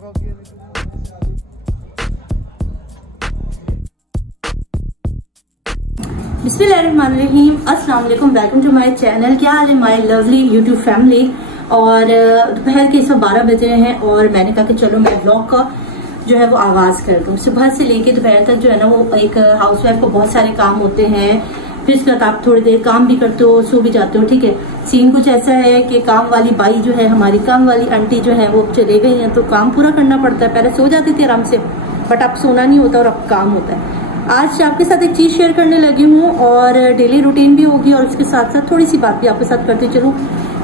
बिस्मिल्लाहिर्रहमानिर्रहीम, अस्सलाम वालेकुम, वेलकम टू माय चैनल। क्या हाल है माय लवली यूट्यूब फैमिली। और दोपहर के सब 12 बजे हैं और मैंने कहा कि चलो मैं व्लॉग का जो है वो आगाज कर दूं। सुबह से लेके दोपहर तक जो है ना वो एक हाउसवाइफ को बहुत सारे काम होते हैं, फिर उसके बाद आप थोड़ी देर काम भी करते हो, सो भी जाते हो। ठीक है, सीन कुछ ऐसा है कि काम वाली बाई जो है, हमारी काम वाली आंटी जो है वो चले गई हैं, तो काम पूरा करना पड़ता है। पहले सो जाती थी आराम से, बट अब सोना नहीं होता और अब काम होता है। आज आपके साथ एक चीज शेयर करने लगी हूँ और डेली रूटीन भी होगी और उसके साथ साथ थोड़ी सी बात भी आपके साथ करते चलूँ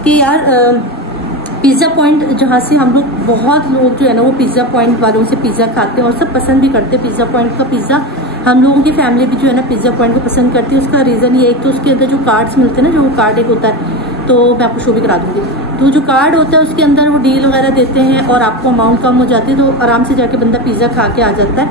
कि यार पिज्जा पॉइंट जहाँ से हम लोग, बहुत लोग जो है ना वो पिज्जा पॉइंट वालों से पिज्जा खाते हैं और सब पसंद भी करते हैं पिज्जा पॉइंट का पिज्जा। हम लोगों की फैमिली भी जो है ना पिज्जा पॉइंट को पसंद करती है। उसका रीजन ये, एक तो उसके अंदर जो कार्ड्स मिलते हैं ना, जो कार्ड एक होता है, तो मैं आपको शो भी करा दूंगी। तो जो कार्ड होता है उसके अंदर वो डील वगैरह देते हैं और आपको अमाउंट कम हो जाती है, तो आराम से जाके बंदा पिज्जा खा के आ जाता है।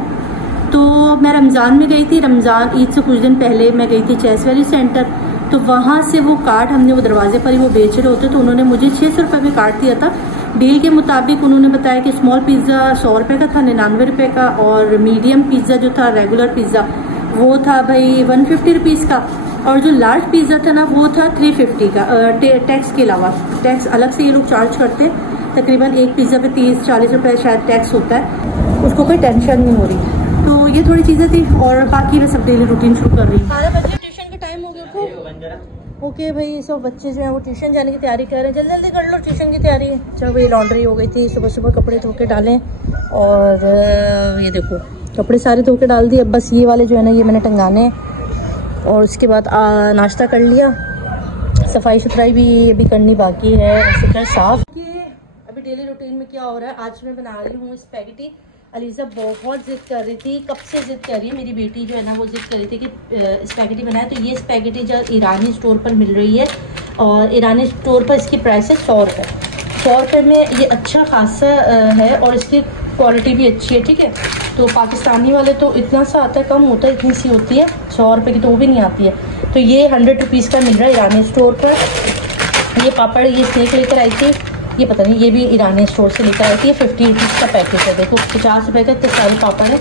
तो मैं रमज़ान में गई थी, रमज़ान ईद से कुछ दिन पहले मैं गई थी चेस वैली सेंटर। तो वहाँ से वो कार्ड हमने वो दरवाजे पर ही वो बेच रहे होते, तो उन्होंने मुझे 600 रुपये में कार्ड दिया था। डील के मुताबिक उन्होंने बताया कि स्मॉल पिज़्ज़ा 100 रुपये का था, 99 रुपये का, और मीडियम पिज़्ज़ा जो था रेगुलर पिज़्ज़ा वो था भाई 150 रुपीज़ का, और जो लार्ज पिज़्ज़ा था ना वो था 350 का, टैक्स के अलावा। टैक्स अलग से ये लोग चार्ज करते हैं, तकरीबन एक पिज़्ज़ा पे 30-40 रुपये शायद टैक्स होता है, उसको कोई टेंशन नहीं हो रही। तो ये थोड़ी चीज़ें थी और बाकी मैं सब डेली रूटीन शुरू कर रही हूँ। 12 बजे ट्यूशन का टाइम हो गया तो ओके भाई, सब बच्चे जो है वो ट्यूशन जाने की तैयारी कर रहे हैं। जल्दी जल्दी कर लो, ट्यूशन की तैयारी है। चलो भाई, लॉन्ड्री हो गई थी, सुबह सुबह कपड़े धो के डालें और ये देखो कपड़े सारे धो के डाल दिए। अब बस ये वाले जो है ना ये मैंने टंगाने, और उसके बाद नाश्ता कर लिया। सफाई सुथराई भी अभी करनी बाकी है, साफ। अभी डेली रूटीन में क्या हो रहा है, आज मैं बना रही हूँ स्पैगेटी। अलीज़ा बहुत ज़िद कर रही थी, कब से ज़िद कर रही है मेरी बेटी जो है ना, वो ज़िद कर रही थी कि स्पैगेटी बनाए। तो ये स्पैगेटी जो ईरानी स्टोर पर मिल रही है, और ईरानी स्टोर पर इसकी प्राइस है 100 रुपये। 100 रुपये में ये अच्छा खासा है और इसकी क्वालिटी भी अच्छी है। ठीक है, तो पाकिस्तानी वाले तो इतना सा आता है, कम होता है, इतनी सी होती है। 100 रुपये की तो वो भी नहीं आती है। तो ये 100 रुपीज़ का मिल रहा है ईरानी स्टोर पर। ये पापड़, ये स्नैक लेकर आई थी, ये पता नहीं, ये भी ईरानी स्टोर से लेकर आई थी। 50 रुपीज़ का पैकेट है। देखो 50 रुपये का इतने सारे पापड़ है।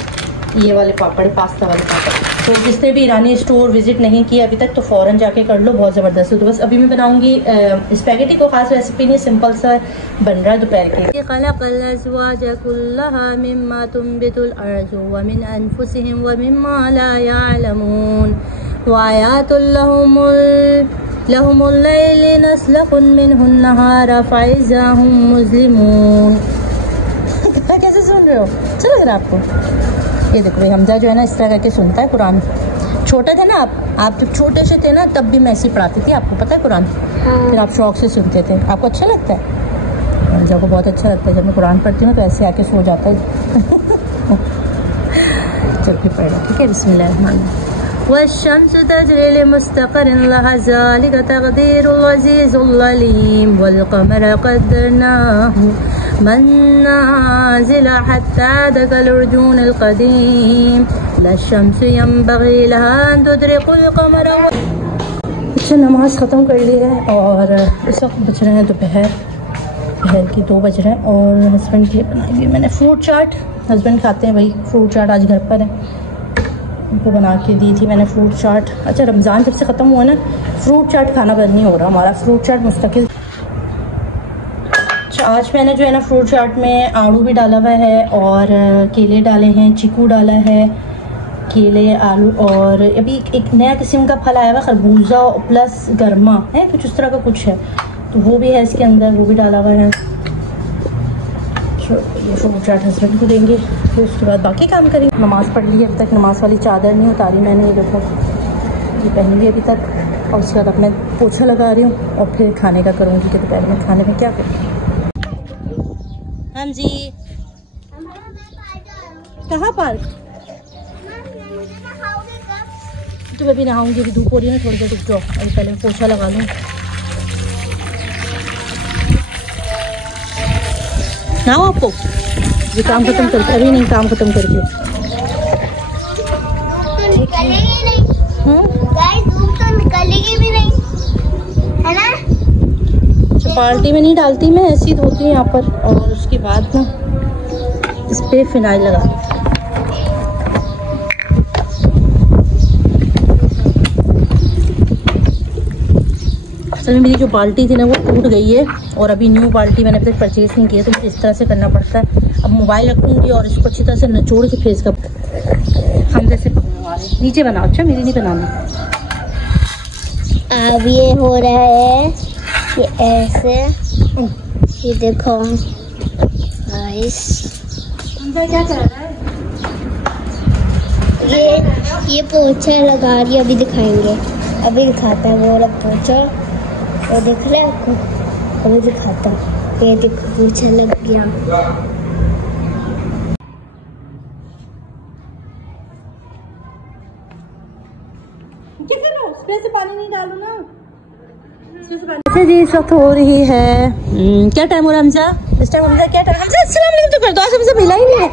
ये वाले पापड़ है, पास्ता वाले पापड़। तो जिसने भी ईरानी स्टोर विजिट नहीं किया अभी तक तो फ़ौरन जाके कर लो, बहुत ज़बरदस्त है। तो बस अभी मैं बनाऊंगी स्पैगेटी को, खास रेसिपी नहीं, सिंपल सा बन रहा है दोपहर के। कैसे सुन रहे हो, अच्छा लग रहा है आपको? ये देखो भाई, हमजा जो है ना इस तरह करके सुनता है कुरान। छोटे थे ना आप जब छोटे से थे ना तब भी मैं ऐसे ही पढ़ाती थी, आपको पता है कुरान। फिर आप शौक से सुनते थे। आपको अच्छा लगता है? हमजा को बहुत अच्छा लगता है जब मैं कुरान पढ़ती हूँ तो ऐसे आके सो जाता है। चल फिर पढ़ लो, ठीक है। बिस्मिल्लाह। वश्शम्सु तजरी लिमुस्तक़रिन लहा ज़ालिका तक़दीरुल अज़ीज़ुल अलीम वल क़मरा क़द्दरनाहु मनाज़िला हत्ता दख़ल उर्जूनुल क़दीम लश्शम्सु यंबग़ी लहा अन तुदरिकुल क़मरा। अच्छा, नमाज़ ख़त्म कर ली है और इस वक्त बज रहे हैं दोपहर की 2 बज रहे हैं। और हस्बैंड के लिए बनाई हुई मैंने फ्रूट चाट। हस्बैंड खाते हैं भाई फ्रूट चाट, आज घर पर है, उनको बना के दी थी मैंने फ्रूट चाट। अच्छा, रमज़ान जब से ख़त्म हुआ ना, फ्रूट चाट खाना बंद नहीं हो रहा हमारा, फ्रूट चाट मुस्तकिल। अच्छा, आज मैंने जो है ना फ्रूट चाट में आड़ू भी डाला हुआ है और केले डाले हैं, चीकू डाला है, केले, आलू, और अभी एक नया किस्म का फल आया हुआ खरबूजा प्लस गर्मा है, कुछ उस तरह का कुछ है, तो वो भी है इसके अंदर, वो भी डाला हुआ है। ये फ्रूट चाट हस्बैंड को देंगे, फिर उसके बाद बाकी काम करेंगे। नमाज़ पढ़ ली, अभी तक नमाज़ वाली चादर नहीं उतारी मैंने, ये देखो ये पहन ली अभी तक। और उसके बाद अब मैं पोछा लगा रही हूँ और फिर खाने का करूँगी कि दोपहर में खाने में क्या करूँगी। हम जी कहाँ पार्क? तो मैं भी नहाऊंगी, अभी धूप हो रही है ना, थोड़ी देर रुक जाओ, अभी पहले पोछा लगा लूँ। ना आपको ये काम खत्म करके, अभी नहीं, काम खत्म करके धूप तो निकलेगी भी नहीं, है ना? बाल्टी में नहीं डालती मैं, ऐसे ही धोती हूँ यहाँ पर। और उसके बाद ना इस पे फिनाइल लगा। असल में मेरी जो बाल्टी थी ना वो टूट गई है और अभी न्यू बाल्टी मैंने अभी तक परचेज नहीं की है, तो मुझे इस तरह से करना पड़ता है। अब मोबाइल रखूँगी और इसको अच्छी तरह से निचोड़ के फेस का हम जैसे नीचे बनाओ। अच्छा मेरी नहीं बनाना। अब ये हो रहा है ये ऐसे, ये देखो गाइस क्या कर रहा है ये पोछा लगा रही है। अभी दिखाएंगे, अभी दिखाता है वो वाला पोछा, वो दिख रहा है आपको? अभी दिखाता है। ये देखो पोछा लग गया। से पानी नहीं डालू ना। अच्छा जी इस वक्त हो रही है क्या टाइम हो रहा है हमजा? इस टाइम हमजा क्या टाइम? हमजा अस्सलाम वालेकुम तो कर दो, आज हमसे मिला ही नहीं है।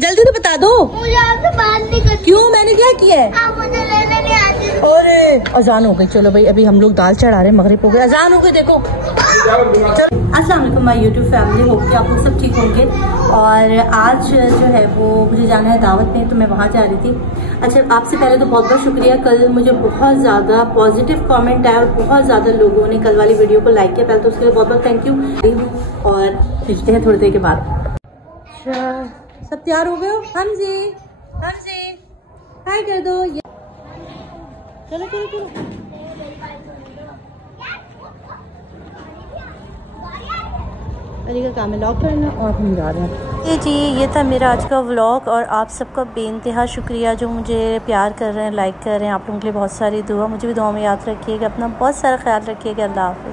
जल्दी तो बता दो। मुझे आपसे बात नहीं करनी। क्यों, मैंने क्या किया है? आप मुझे लेने नहीं आती। अरे अजान हो गई। चलो भाई अभी हम लोग दाल चढ़ा रहे हैं, मगरिब हो गई, अजान हो गई देखो। अस्सलाम वालेकुम माय यूट्यूब फैमिली, होप कि आप लोग सब ठीक होंगे। और आज जो है वो मुझे जाना है दावत में, तो मैं वहाँ जा रही थी। अच्छा आपसे पहले तो बहुत बहुत शुक्रिया, कल मुझे बहुत ज़्यादा पॉजिटिव कमेंट आया और बहुत ज़्यादा लोगों ने कल वाली वीडियो को लाइक किया, पहले तो उसके लिए बहुत बहुत थैंक यू। और मिलते हैं थोड़ी देर के बाद। सब तैयार हो गए हो? हम जी हाय कर दो। चलो चलो चलो। अली का काम है लॉक करना और हम जा रहे हैं। जी ये था मेरा आज का व्लॉग और आप सबका बेइंतहा शुक्रिया जो मुझे प्यार कर रहे हैं, लाइक कर रहे हैं। आप लोगों के लिए बहुत सारी दुआ, मुझे भी दुआ में याद रखिएगा। अपना बहुत सारा ख्याल रखिएगा। अल्लाह हाफ़िज़।